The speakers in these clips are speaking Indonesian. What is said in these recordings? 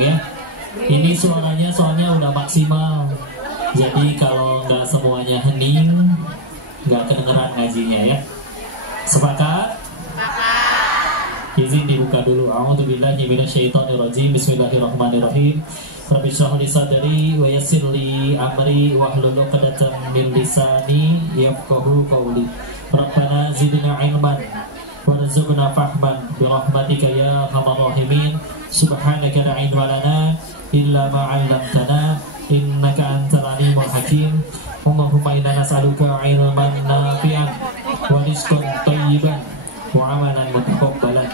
ya. Ini suaranya soalnya udah maksimal. Jadi kalau nggak semuanya hening, nggak kedengeran ngajinya ya. Sepakat? Izin dibuka dulu. A'udzubillahi minasyaitonirrajim. Bismillahirrahmanirrahim. Rabbi shrah li sadri wa yassir li amri wahlul 'uqdatam min lisani yafqahu qawli. Rabbana zidna ilman warzuqna fahman bi rahmatika ya arhamar rahimin. Subhanaka la ilma lana illa ma 'allamtana innaka antal alimul hakim. Allahumma inna nas'aluka ilman nafi'an wa rizqan thayyiban wa amalan mutaqabbalan.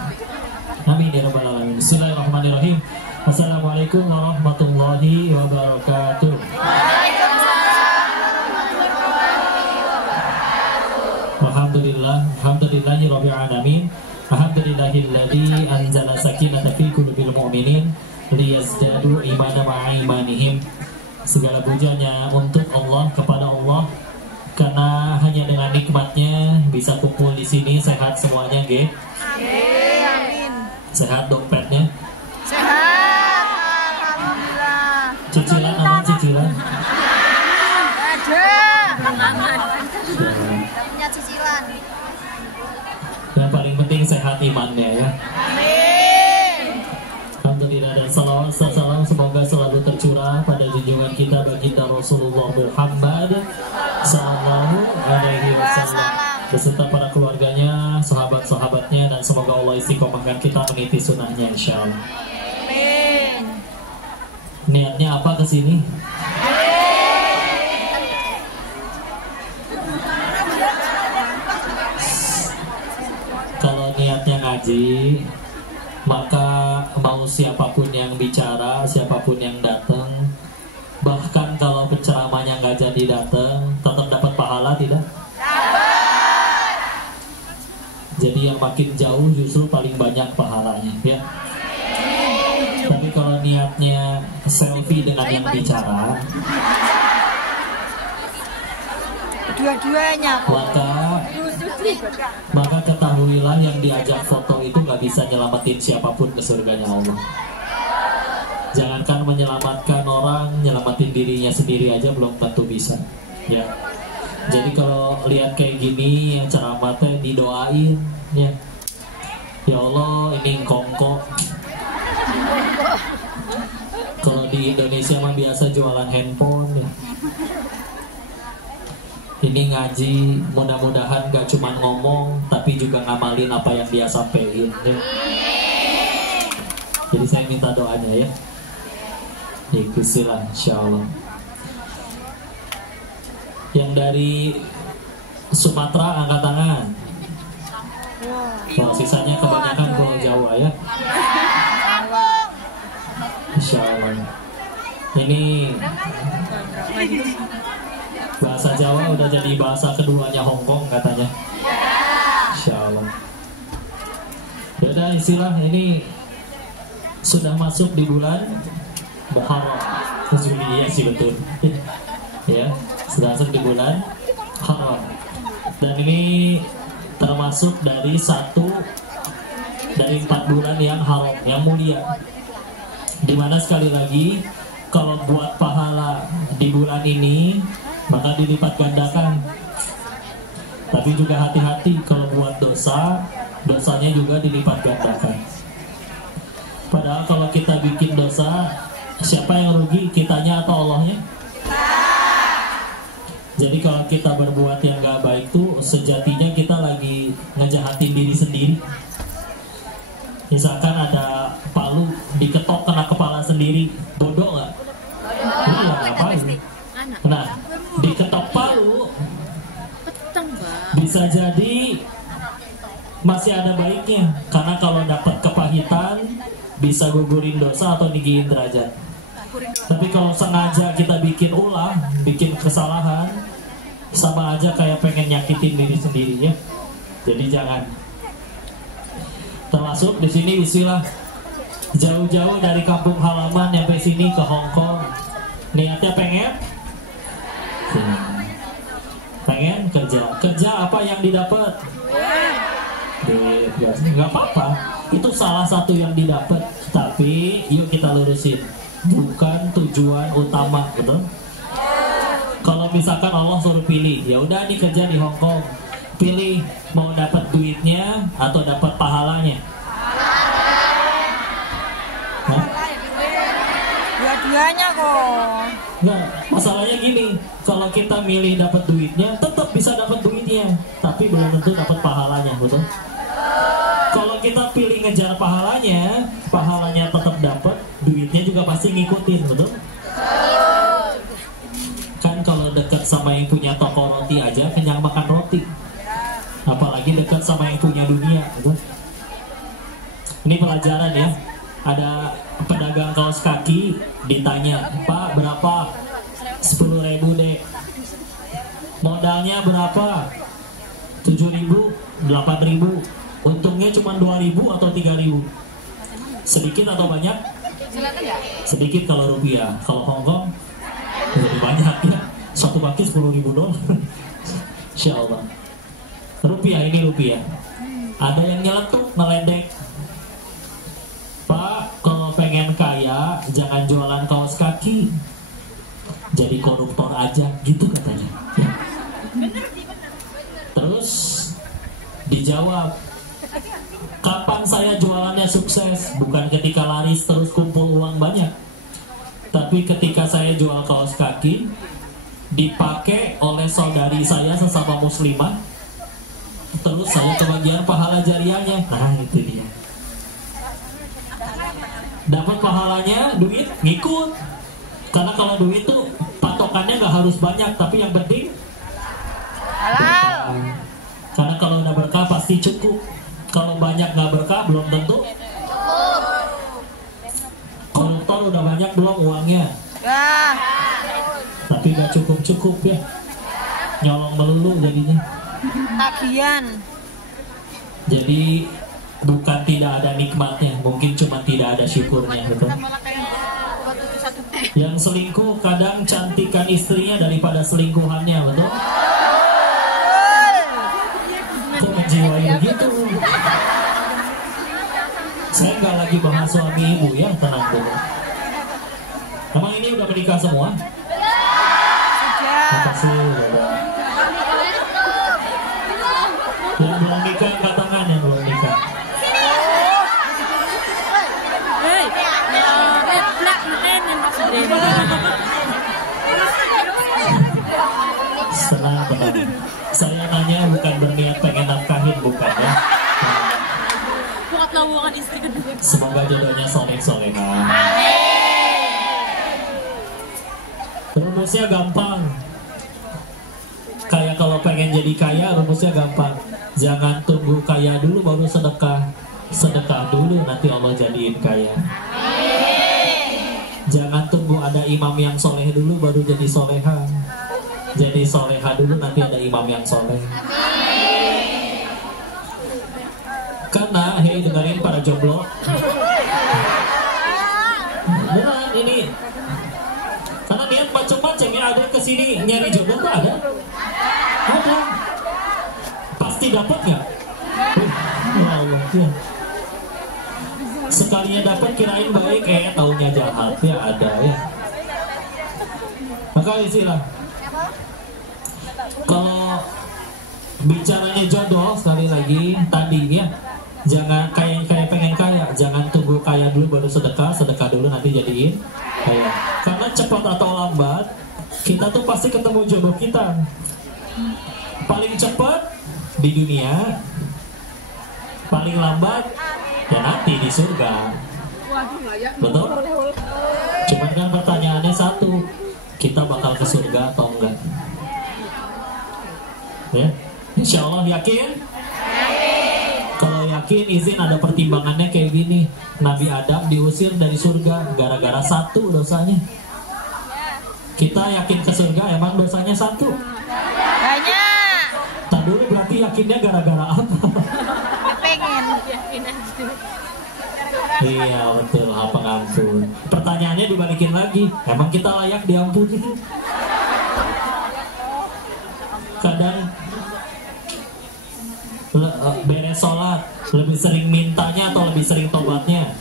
Amin ya rabbal alamin. Bismillahirrahmanirrahim. Assalamualaikum warahmatullahi wabarakatuh. Alhamdulillah, alhamdulillahi rabbil alamin. Alhamdulillahilladzi anzala sakinata fi qulubil mu'minin liyazdadu imanan ma'a imanihim. Segala pujanya untuk Allah, kepada Allah, karena hanya dengan nikmatnya bisa kumpul di sini sehat semuanya, nggih. Amin. Sehat dompetnya? Sehat. Alhamdulillah. Cicilan aman cicilan? Ada. Aman. Punya cicilan. Yang paling penting sehat imannya ya. Amin. Alhamdulillah, dan salawat salam semoga selalu tercurah pada junjungan kita baginda Rasulullah Muhammad sallallahu alaihi wasallam beserta para keluarganya, sahabat-sahabatnya, dan semoga Allah istiqomahkan kita meniti sunnahnya insyaallah. Amin. Niatnya apa kesini? Kalau niatnya ngaji, maka mau siapapun yang bicara, siapapun yang datang, bahkan kalau penceramahnya nggak jadi datang, tetap dapat pahala tidak? Dapat. Jadi yang makin jauh justru paling banyak pahalanya, ya. Tapi kalau niatnya selfie dengan yang bicara, Dua-duanya. maka ketahuilah yang diajak foto itu nggak bisa nyelamatin siapapun ke surganya Allah. Jangankan menyelamatkan orang, nyelamatin dirinya sendiri aja belum tentu bisa. Ya. Jadi kalau lihat kayak gini, yang ceramah teh didoain, ya. Ya Allah, ini kongko. Kalau di Indonesia mah biasa jualan handphone, ya. Ini ngaji, mudah-mudahan gak cuma ngomong, tapi juga ngamalin apa yang dia sampaikan, ya. Jadi saya minta doanya ya. Ikusilah insyaallah. Yang dari Sumatera angkat tangan. Kalau sisanya kebanyakan Pulau Jawa ya. Insyaallah. Ini bahasa Jawa udah jadi bahasa keduanya Hongkong katanya. Insyaallah. Yaudah, istilah ini sudah masuk di bulan Muharram. Iya sih betul. Ya, sudah masuk di bulan Muharram. Dan ini termasuk dari 4 bulan yang haram, yang mulia. Dimana sekali lagi, kalau buat pahala di bulan ini, maka dilipat gandakan. Tapi juga hati-hati kalau buat dosa, dosanya juga dilipat gandakan. Padahal kalau kita bikin dosa, siapa yang rugi? Kitanya atau Allahnya? Jadi kalau kita berbuat yang gak baik tuh, sejatinya kita lagi ngejahatin diri sendiri. Misalkan ada palu diketok kena kepala sendiri, bodoh gak? Iya, ngapain? Nah, diketok palu bisa jadi masih ada baiknya, karena kalau dapat kepahitan bisa gugurin dosa atau nigiin derajat. Tapi kalau sengaja kita bikin ulah, bikin kesalahan, sama aja kayak pengen nyakitin diri sendiri ya. Jadi jangan. Termasuk di sini istilah jauh-jauh dari kampung halaman nyampe sini ke Hongkong. Niatnya pengen kerja apa yang didapat? Nggak apa-apa, itu salah satu yang didapat. Tapi yuk kita lurusin, bukan tujuan utama, betul? Kalau misalkan Allah suruh pilih, ya udah nih kerja di Hong Kong, pilih mau dapat duitnya atau dapat pahalanya. Hah? Dua-duanya kok. Nah, masalahnya gini, kalau kita milih dapat duitnya, tetap bisa dapat duitnya, tapi belum tentu dapat pahalanya, betul? Kalau kita pilih ngejar pahalanya, pahalanya tetap dapat, duitnya juga pasti ngikutin, betul? Kan kalau dekat sama yang punya toko roti aja kenyang makan roti, apalagi dekat sama yang punya dunia, betul? Ini pelajaran ya. Ada pedagang kaos kaki ditanya, Pak berapa? 10.000 deh. Modalnya berapa? 7.000, 8.000. Untungnya cuma 2.000 atau 3.000. Sedikit atau banyak? Sedikit kalau rupiah. Kalau Hongkong lebih banyak ya. Satu kaki 10.000 dolar. Insya Allah. Rupiah, ini rupiah. Ada yang nyeletuk, ngeledek. Pak, kalau pengen kaya jangan jualan kaos kaki, jadi koruptor aja, gitu katanya ya. Terus dijawab, kapan saya jualannya sukses? Bukan ketika laris terus kumpul uang banyak, tapi ketika saya jual kaos kaki dipakai oleh saudari saya sesama muslimah, terus saya kebagian pahala jariahnya. Nah itu dia, dapat pahalanya, duit ngikut. Karena kalau duit tuh patokannya gak harus banyak, tapi yang penting halal. Karena kalau udah berkah pasti cukup. Kalau banyak gak berkah belum tentu. Koruptor udah banyak belum uangnya, tapi gak cukup-cukup ya. Nyolong melulu jadinya. Tagihan. Jadi bukan tidak ada nikmatnya, mungkin cuma tidak ada syukurnya, betul? Yang selingkuh kadang cantikan istrinya daripada selingkuhannya, betul? Kok menjiwai begitu? Saya nggak lagi bahas suami ibu ya, tenang dulu. Emang ini udah menikah semua? Makasih. Yang belum nikah angkat tangan, yang belum nikah. Tenang. Saya nanya bukan berniat pengen nafkahin, bukan ya. Semoga jodohnya soleh-solehah. Rumusnya gampang. Kayak kalau pengen jadi kaya, rumusnya gampang. Jangan tunggu kaya dulu baru sedekah. Sedekah dulu nanti Allah jadiin kaya. Jangan tunggu ada imam yang soleh dulu baru jadi soleha. Jadi soleha dulu nanti ada imam yang soleh. Karena hei dengerin para jomblo, beneran ini. Karena niat macam-macam ya, ada kesini nyari jodoh tuh ada. Pasti dapat nggak? Ya Allah ya. Sekalinya dapat kirain baik, taunya jahat ya, ada ya. Maka istilah kalau bicaranya jodoh, sekali lagi tadi ya, jangan kayak pengen kaya, jangan tunggu kaya dulu baru sedekah, sedekah dulu nanti jadiin kaya. Karena cepat atau lambat kita tuh pasti ketemu jodoh kita. Paling cepat di dunia, paling lambat ya nanti di surga. Betul? Cuman kan pertanyaannya satu, kita bakal ke surga atau enggak? Ya, insya Allah yakin? Kalau yakin, izin ada pertimbangannya kayak gini. Nabi Adam diusir dari surga gara-gara satu dosanya. Kita yakin ke surga, emang dosanya satu? Banyak. Tak dulu berarti yakinnya gara-gara apa? Pengen. Iya betul, apa ngampun. Pertanyaannya dibalikin lagi, emang kita layak diampuni? Kadang beres sholat lebih sering mintanya atau lebih sering tobatnya?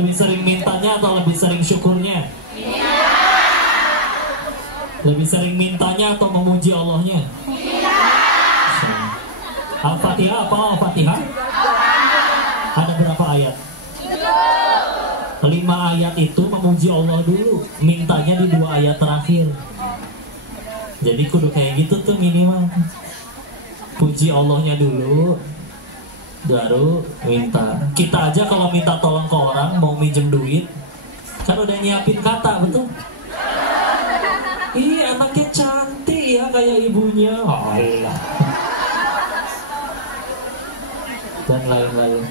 Lebih sering mintanya atau lebih sering syukurnya? Lebih sering mintanya atau memuji Allahnya? Al-Fatihah apa Al-Fatihah? Ada berapa ayat? 5 ayat itu memuji Allah dulu, mintanya di 2 ayat terakhir. Jadi kudu kayak gitu tuh minimal. Puji Allahnya dulu, baru minta. Kita aja kalau minta tolong ke orang, mau minjem duit, kan udah nyiapin kata, betul? Iya, anaknya cantik ya kayak ibunya. Allah. Dan lain-lain.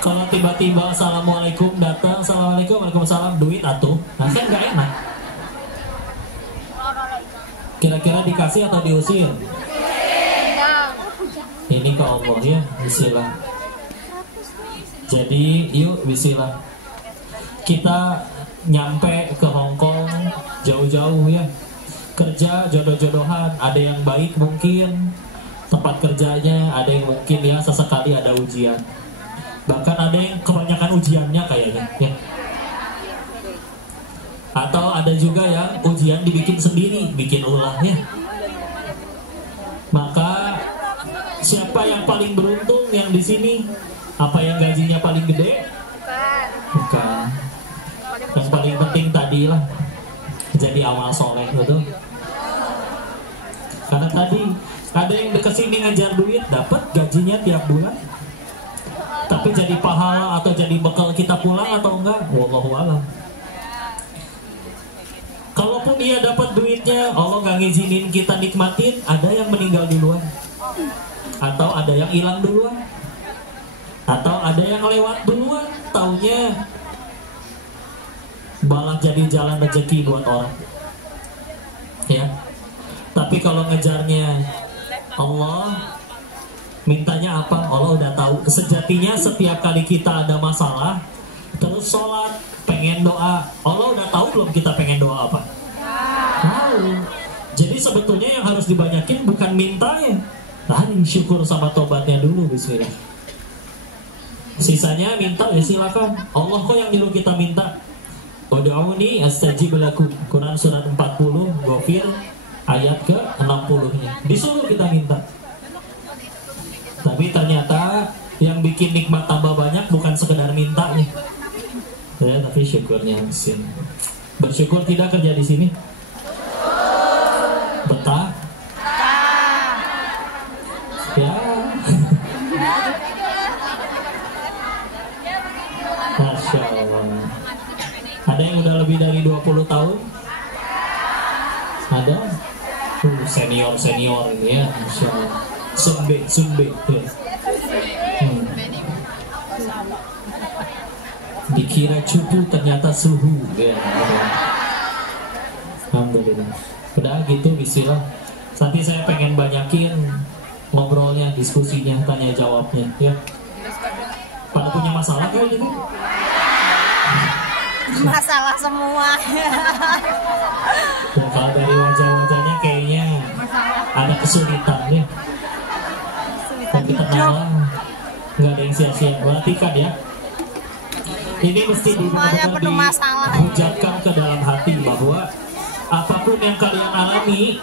Kalau tiba-tiba assalamualaikum datang, assalamualaikum, waalaikumsalam, duit atuh, nah kan nggak enak. Kira-kira dikasih atau diusir? Ini ke Allah ya, bismillah. Jadi yuk bismillah. Kita nyampe ke Hong Kong jauh-jauh ya. Kerja jodoh-jodohan, ada yang baik mungkin tempat kerjanya, ada yang mungkin ya sesekali ada ujian. Bahkan ada yang kebanyakan ujiannya kayaknya ya. Atau ada juga yang ujian dibikin sendiri, bikin ulah ya. Maka siapa yang paling beruntung yang di sini? Apa yang gajinya paling gede? Bukan. Yang paling penting tadi lah, jadi amal soleh, betul? Karena tadi ada yang kesini ngejar duit, dapat gajinya tiap bulan. Tapi jadi pahala atau jadi bekal kita pulang atau enggak? Wallahu a'lam. Kalaupun dia dapat duitnya, Allah nggak ngizinin kita nikmatin, ada yang meninggal duluan, atau ada yang hilang duluan, atau ada yang lewat duluan, taunya malah jadi jalan rezeki buat orang. Ya. Tapi kalau ngejarnya Allah, mintanya apa? Allah udah tahu. Sejatinya setiap kali kita ada masalah, terus sholat, pengen doa, Allah udah tahu belum kita pengen doa apa? Tahu. Jadi sebetulnya yang harus dibanyakin bukan mintanya, tadi syukur sama tobatnya dulu, bismillah. Sisanya minta ya silakan. Allah kok yang nyuruh kita minta. Ud'uni astajib lakum. Quran surat 40 Ghafir ayat ke 60-nya. Disuruh kita minta. Tapi ternyata yang bikin nikmat tambah banyak bukan sekedar mintanya, ya, tapi syukurnya. Bersyukur tidak kerja di sini? Betah? Ya. Masya Allah. Ada yang udah lebih dari 20 tahun? Ada? Senior ini ya, Masya Allah. Sumbe ya. Dikira cupu ternyata suhu ya. Alhamdulillah. Udah gitu bismillah. Nanti saya pengen banyakin ngobrolnya, diskusinya, tanya jawabnya ya. Pada punya masalah kan ini? Masalah semua. Ya, kalau dari wajah-wajahnya kayaknya ada kesulitan nih. Tapi tenang, nggak ada yang sia-sia. Perhatikan ya. Ini mesti dihujatkan ke dalam hati bahwa apapun yang kalian alami,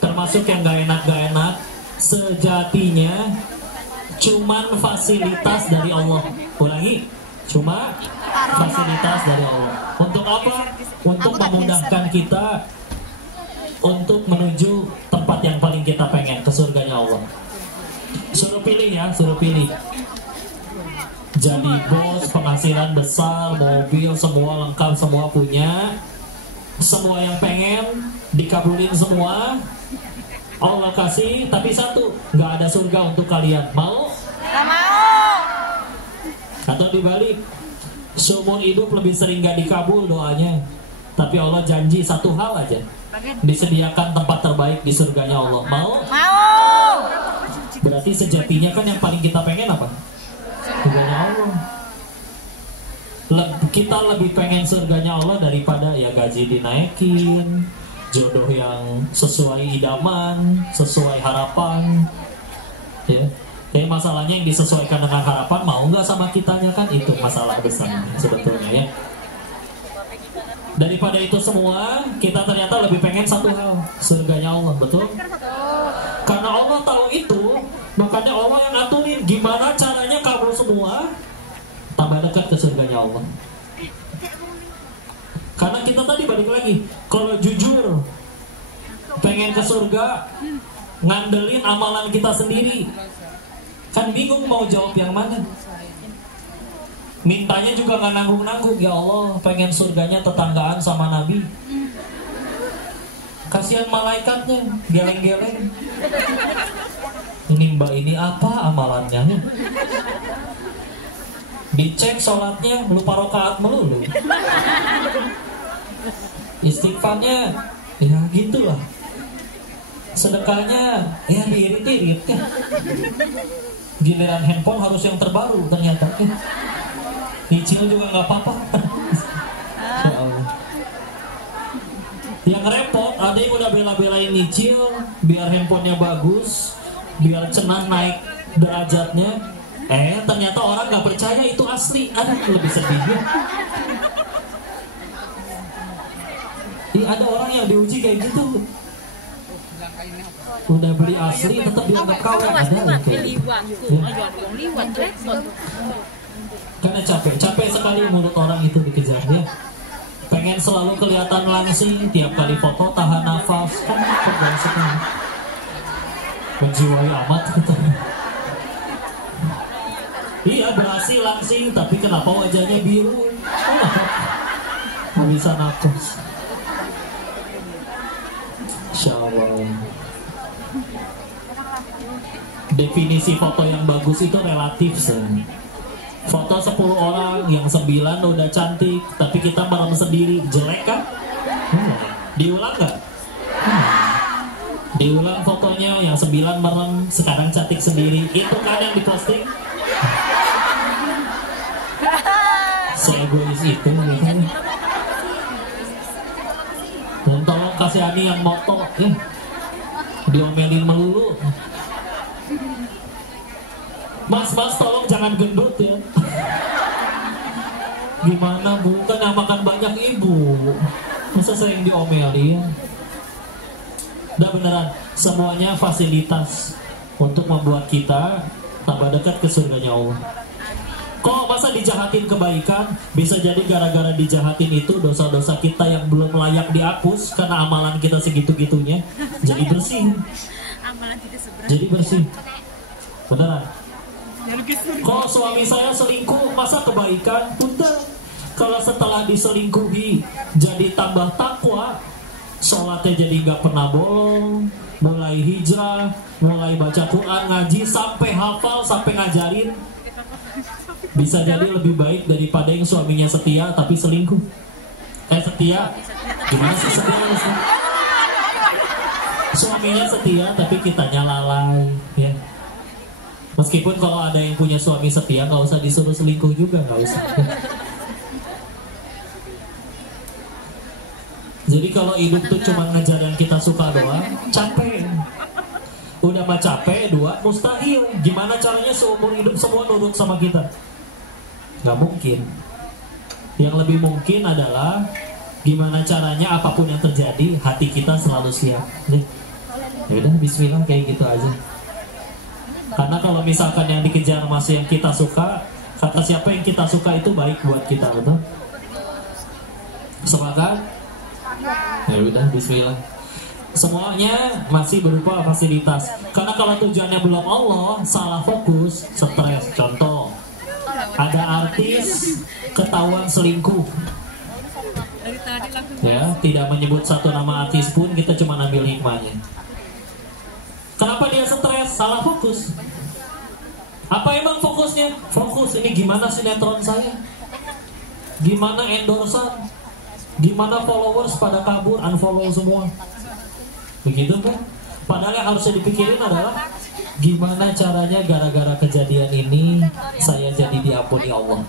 termasuk yang gak enak, sejatinya cuman fasilitas dari Allah. Ulangi, cuma fasilitas dari Allah. Untuk apa? Untuk memudahkan kita untuk menuju tempat yang paling kita pengen, ke surganya Allah. Suruh pilih ya, suruh pilih. Jadi bos, penghasilan besar, mobil, semua lengkap, semua punya, semua yang pengen, dikabulin semua, Allah kasih, tapi satu, nggak ada surga untuk kalian. Mau? Gak mau. Atau dibalik, seumur hidup lebih sering nggak dikabul doanya, tapi Allah janji satu hal aja, disediakan tempat terbaik di surganya Allah. Mau? Mau. Berarti sejatinya kan yang paling kita pengen apa? Surganya Allah. Kita lebih pengen surganya Allah daripada ya gaji dinaikin, jodoh yang sesuai idaman, sesuai harapan, ya. Tapi masalahnya yang disesuaikan dengan harapan mau nggak sama kitanya, kan itu masalah besar sebetulnya ya. Daripada itu semua, kita ternyata lebih pengen satu hal, surganya Allah, betul? Karena Allah tahu itu, makanya Allah yang ngaturin gimana caranya kamu semua tambah dekat ke surganya Allah. Karena kita tadi balik lagi, kalau jujur pengen ke surga, ngandelin amalan kita sendiri, kan bingung mau jawab yang mana. Mintanya juga gak nanggung-nanggung. Ya Allah, pengen surganya tetanggaan sama Nabi. Kasihan malaikatnya, geleng-geleng. Ini mbak ini apa amalannya? Dicek sholatnya, lupa rokaat melulu. Istighfarnya, ya gitulah. Sedekahnya, ya diirit-irit kan. Giliran handphone harus yang terbaru ternyata. Nyicil juga nggak apa-apa. Ya Allah. Yang repot, ada yang udah bela-belain nyicil biar handphonenya bagus, biar cenah naik derajatnya. Ternyata orang nggak percaya itu asli. Ada yang lebih sedihnya. Ada orang yang diuji kayak gitu. Udah beli asli tetap dianggap KW. Ada yang kayak gitu. Karena capek sekali mulut orang itu dikejar ya. Pengen selalu kelihatan langsing, tiap kali foto tahan nafas, kan tegang sekali. Menjiwai amat gitu. Iya berhasil langsing, tapi kenapa wajahnya biru? Nggak bisa nafas. Insyaallah. Definisi foto yang bagus itu relatif sih. Foto 10 orang, yang 9 udah cantik, tapi kita merem sendiri, jelek kan? Diulang nggak? Diulang fotonya, yang 9 merem, sekarang cantik sendiri. Itu kan yang diposting? Seegois itu gitu. Dan tolong kasihani yang moto ya. Diomelin melulu. Mas tolong jangan gendut ya. Gimana bu, kan yang makan banyak ibu. Masa sering diomelin. Udah beneran, semuanya fasilitas untuk membuat kita tambah dekat ke surganya Allah. Kok masa dijahatin kebaikan? Bisa jadi gara-gara dijahatin itu dosa-dosa kita yang belum layak dihapus karena amalan kita segitu-gitunya jadi bersih. Jadi bersih. Beneran. Kalau suami saya selingkuh, masa kebaikan? Punten. Kalau setelah diselingkuhi jadi tambah takwa, sholatnya jadi gak pernah bolong, mulai hijrah, mulai baca Quran, ngaji, sampai hafal, sampai ngajarin, bisa jadi lebih baik daripada yang suaminya setia tapi selingkuh. Setia? Gimana sih setia? Suaminya setia tapi kitanya lalai ya. Meskipun kalau ada yang punya suami setia, nggak usah disuruh selingkuh juga, nggak usah. Jadi kalau hidup tuh cuma ngejar yang kita suka doang, capek. Udah mah capek, 2 mustahil. Gimana caranya seumur hidup semua nurut sama kita? Nggak mungkin. Yang lebih mungkin adalah gimana caranya apapun yang terjadi, hati kita selalu siap. Ya udah, bismillah kayak gitu aja. Karena kalau misalkan yang dikejar masih yang kita suka, kata siapa yang kita suka itu baik buat kita, betul? Semangat. Ya udah, bismillah. Semuanya masih berupa fasilitas. Karena kalau tujuannya belum Allah, salah fokus, stres. Contoh, ada artis ketahuan selingkuh. Ya, tidak menyebut satu nama artis pun, kita cuma ambil hikmahnya. Kenapa dia stres? Salah fokus. Apa emang fokusnya? Fokus ini gimana sinetron saya? Gimana endorsan? Gimana followers pada kabur, unfollow semua? Begitu kan? Padahal yang harusnya dipikirin adalah gimana caranya gara-gara kejadian ini saya jadi diampuni Allah.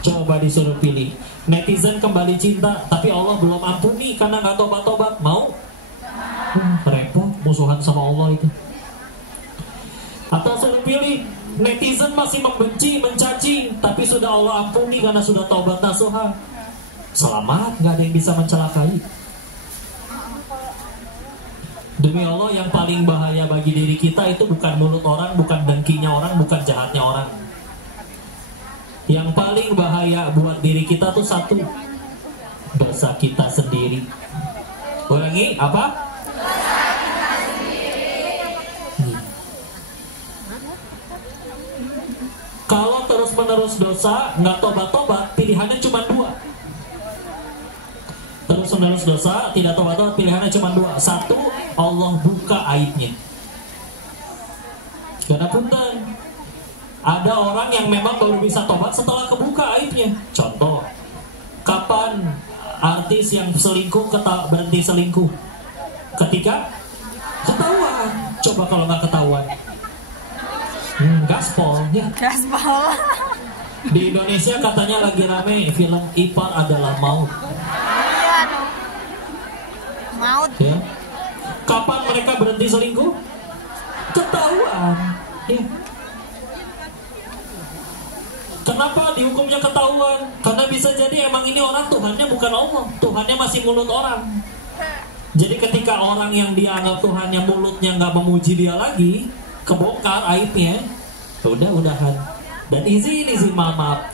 Coba disuruh pilih, netizen kembali cinta tapi Allah belum ampuni karena gak tobat-tobat. Mau? Repot, musuhan sama Allah itu. Atau suruh pilih, netizen masih membenci, mencaci, tapi sudah Allah ampuni karena sudah taubat nasuha. Selamat, gak ada yang bisa mencelakai. Demi Allah, yang paling bahaya bagi diri kita itu bukan mulut orang, bukan dengkinya orang, bukan jahatnya orang. Yang paling bahaya buat diri kita tuh satu, dosa kita sendiri. Ulangi, apa? Dosa kita sendiri. Kalau terus-menerus dosa, nggak tobat-tobat, pilihannya cuma dua. Terus-menerus dosa, tidak tobat-tobat, pilihannya cuma dua. Satu, Allah buka aibnya. Karena punten, ada orang yang memang baru bisa tobat setelah kebuka aibnya. Contoh, kapan artis yang selingkuh berhenti selingkuh? Ketika ketahuan. Coba kalau nggak ketahuan, gaspol ya. Gaspol. Di Indonesia katanya lagi rame film Ipar Adalah Maut. Iya, maut. Ya. Kapan mereka berhenti selingkuh? Ketahuan. Ya. Kenapa dihukumnya ketahuan? Karena bisa jadi emang ini orang Tuhannya bukan Allah, Tuhannya masih mulut orang. Jadi ketika orang yang dianggap Tuhannya mulutnya nggak memuji dia lagi, kebongkar aibnya, udahan. Dan izin maaf.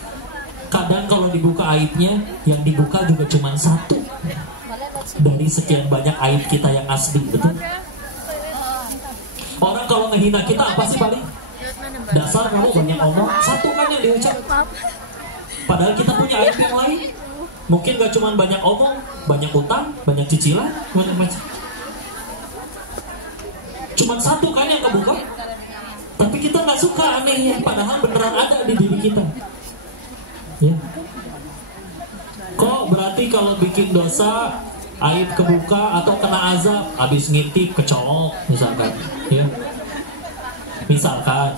Kadang kalau dibuka aibnya, yang dibuka juga cuma satu dari sekian banyak aib kita yang asli, betul? Orang kalau ngehina kita apa sih paling? Dasar kamu banyak omong, satu kan yang diucap. Padahal kita punya aib yang lain. Mungkin gak cuma banyak omong, banyak utang, banyak cicilan, banyak macam. Cuma satu kan yang kebuka. Tapi kita gak suka, anehnya. Padahal beneran ada di diri kita. Ya. Kok berarti kalau bikin dosa, aib kebuka atau kena azab, habis ngintip kecolok misalkan, ya. Misalkan,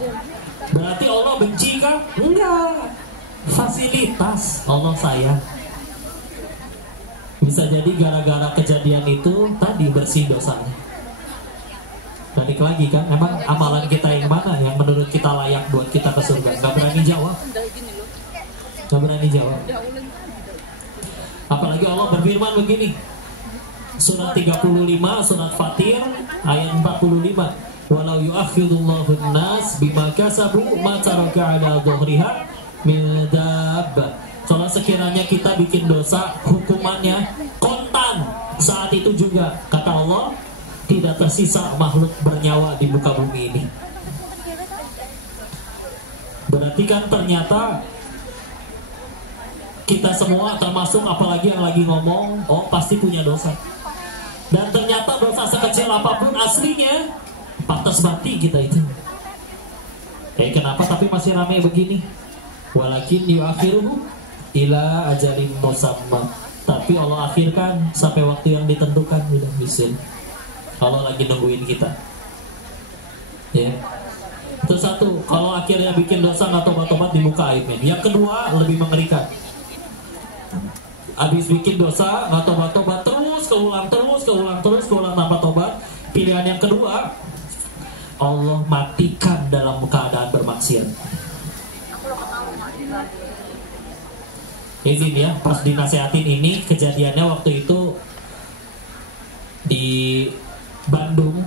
berarti Allah benci kan? Enggak, fasilitas Allah sayang. Bisa jadi gara-gara kejadian itu tadi bersih dosanya. Balik lagi kan, emang amalan kita yang mana yang menurut kita layak buat kita ke surga? Gak berani jawab. Gak berani jawab. Apalagi Allah berfirman begini, surat 35, surat Fatir, ayat 45. Walau yu'akhidullahu an-nas bima kasabu ma taraka 'ala dhuhriha min dabbah. Kalau sekiranya kita bikin dosa, hukumannya kontan saat itu juga, kata Allah, tidak tersisa makhluk bernyawa di muka bumi ini. Berarti kan ternyata kita semua, termasuk apalagi yang lagi ngomong, oh pasti punya dosa. Dan ternyata dosa sekecil apapun aslinya pantas mati kita itu. Kenapa tapi masih ramai begini? Walakin yu'akhiruhu ila ajalin musamma. Tapi Allah akhirkan sampai waktu yang ditentukan. Udah bisa. Allah lagi nungguin kita. Ya. Itu satu. Kalau akhirnya bikin dosa nggak tobat-tobat dibuka aibnya. Yang kedua lebih mengerikan. Habis bikin dosa nggak tobat-tobat terus keulang tanpa tobat. Pilihan yang kedua, Allah matikan dalam keadaan bermaksiat. Izin ya, pas dinasehatin ini kejadiannya waktu itu di Bandung.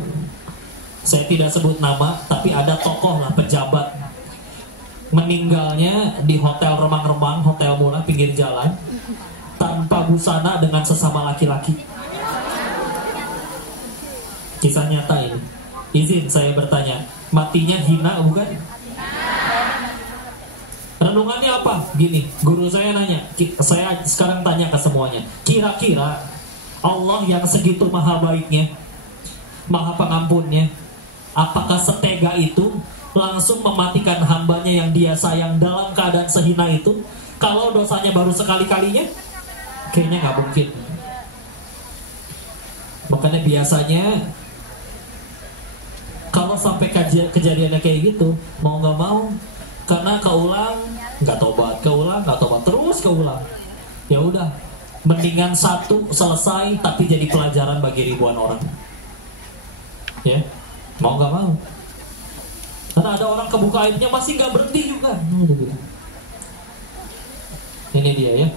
Saya tidak sebut nama, tapi ada tokoh lah, pejabat, meninggalnya di hotel remang-remang, hotel murah pinggir jalan, tanpa busana dengan sesama laki-laki. Kisah nyata ini. Izin saya bertanya, matinya hina bukan? Renungannya apa? Gini, guru saya nanya, saya sekarang tanya ke semuanya, kira-kira Allah yang segitu maha baiknya, maha pengampunnya, apakah setega itu langsung mematikan hambanya yang dia sayang dalam keadaan sehina itu? Kalau dosanya baru sekali-kalinya, kayaknya gak mungkin. Makanya biasanya kalau sampai kejadiannya kayak gitu, mau gak mau, karena keulang nggak tobat, terus keulang. Ya udah, mendingan satu selesai tapi jadi pelajaran bagi ribuan orang. Ya, mau nggak mau. Karena Mana ada orang kebuka aibnya masih nggak berhenti juga. Ini dia ya.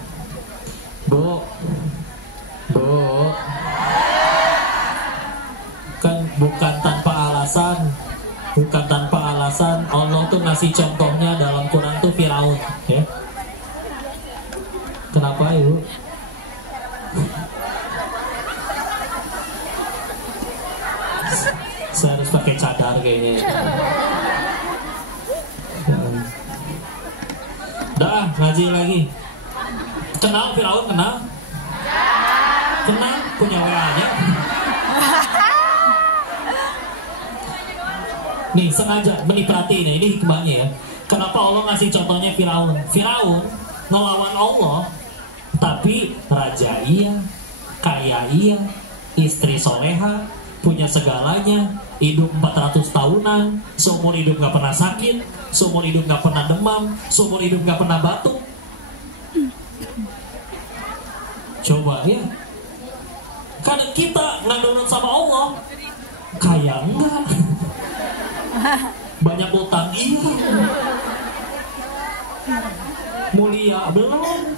Bu, kan bukan tanpa alasan. Bukan tanpa alasan Allah tuh ngasih contohnya dalam Quran tuh Firaun, ya. Kenapa Ibu? Saya harus pakai cadar kayaknya. Dah, ngaji lagi. Kenal Firaun, kenal? Kenal, punya WA-nya. Nih sengaja, perhatiin ya, ini hikmahnya ya. Kenapa Allah ngasih contohnya Firaun? Firaun ngelawan Allah, tapi raja iya, kaya iya, istri soleha, punya segalanya, hidup 400 tahunan, seumur hidup gak pernah sakit, seumur hidup gak pernah demam, seumur hidup gak pernah batuk. Coba ya, kadang kita nggak nurut sama Allah, kaya enggak, banyak utang iya, mulia belum,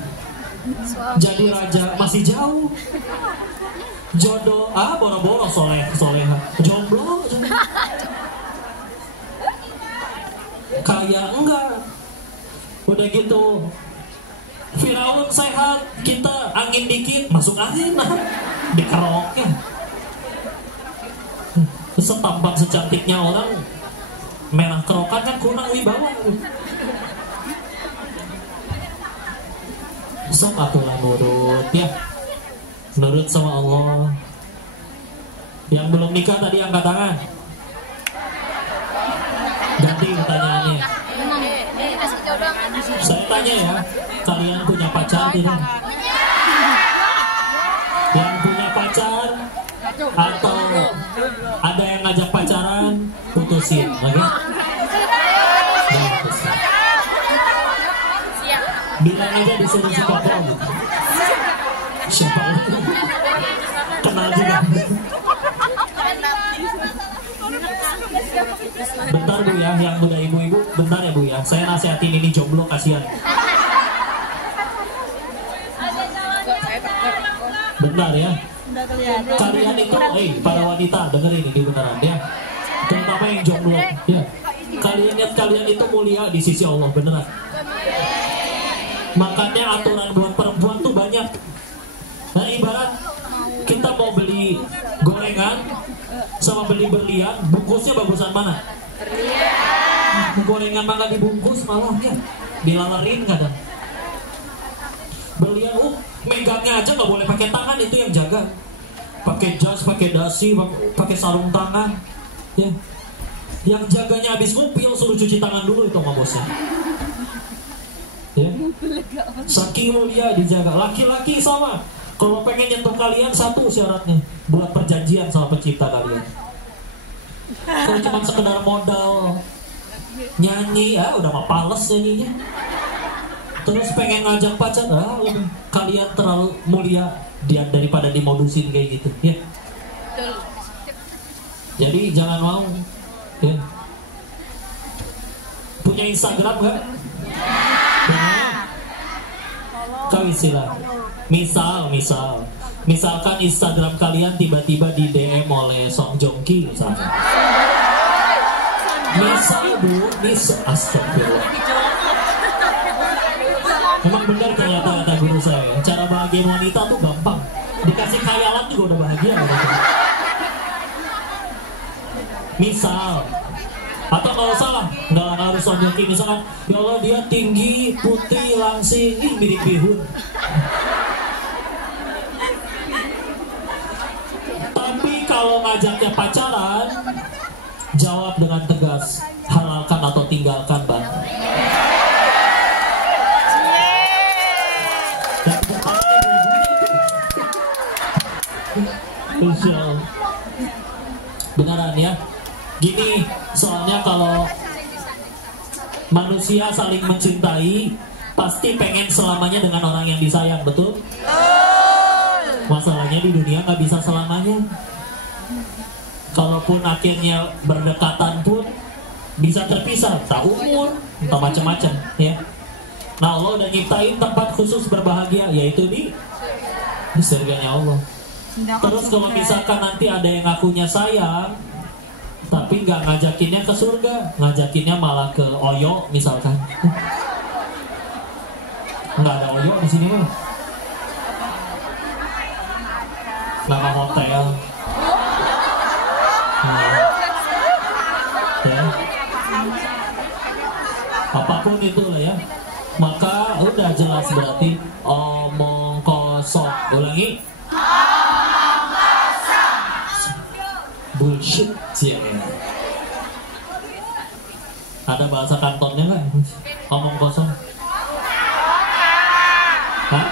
jadi raja masih jauh, jodoh boro-boro soleha, jomblo, kaya enggak, udah gitu. Firaun sehat, kita angin dikit masuk angin, dikeroknya. Setampan secantiknya orang, merah kerokan kan kurang wibawa. Sok atulah nurut ya, nurut sama Allah. Yang belum nikah tadi angkat tangan. Ganti pertanyaannya. Saya tanya ya, kalian punya pacar tidak? Yang punya pacar atau ada yang ngajak pacaran, putusin, oke? Bilang aja disuruh suka gitu. Siapa? Kenal juga. Bentar Bu ya, yang udah ibu-ibu, bentar ya Bu ya. Saya nasihatin ini jomblo, kasihan. Bentar ya. Kalian itu, para wanita dengerin ini beneran ya. Terutama yang jomblo ya. Kalian itu mulia di sisi Allah beneran. Makanya aturan buat perempuan tuh banyak. Nah ibarat kita mau beli gorengan sama beli berlian, bungkusnya bagusan mana? Gorengan mah gak dibungkus malah ya dilalarin kadang. Berlian megangnya aja nggak boleh pakai tangan, itu yang jaga. Pakai jas, pakai dasi, pakai sarung tangan ya. Yang jaganya habis ngupil suruh cuci tangan dulu itu sama bosnya ya. Saking mulia dijaga. Laki-laki sama, kalau pengen nyentuh kalian satu syaratnya, buat perjanjian sama pencipta kalian. Kalau cuma sekedar modal nyanyi, udah mah pales nyanyinya. Terus pengen ngajak pacar, kalian terlalu mulia dia daripada dimodusin kayak gitu ya. Jadi jangan mau ya. Punya Instagram gak? Kau istilah. Misalkan Instagram kalian tiba-tiba di DM oleh Song Joong Ki misalkan. Astagfirullah. Memang benar ternyata kata guru saya, cara bahagiain wanita tuh gampang. Dikasih khayalan juga udah bahagia. Misal, atau nggak usah lah, nggak harus Song Joong Ki. Misalkan, ya Allah dia tinggi, putih, langsing, mirip bihun. Tapi kalau ngajaknya pacaran, jawab dengan tegas, halalkan atau tinggalkan Bang. Beneran ya. Gini, soalnya kalau manusia saling mencintai, pasti pengen selamanya dengan orang yang disayang, betul? Masalahnya di dunia nggak bisa selamanya. Kalaupun akhirnya berdekatan pun, bisa terpisah, entah umur, entah macam-macam, ya. Nah, Allah udah nyiptain tempat khusus berbahagia, yaitu di surganya Allah. Terus kalau misalkan nanti ada yang ngakunya sayang, tapi nggak ngajakinnya ke surga, ngajakinnya malah ke Oyo misalkan. Nggak ada Oyo di sini mah. Nama hotel. Ya. Apapun itulah ya. Maka udah jelas berarti omong kosong. Ulangi. Omong kosong. Bullshit sih. Ada bahasa kantonnya nggak? Omong kosong. Hah?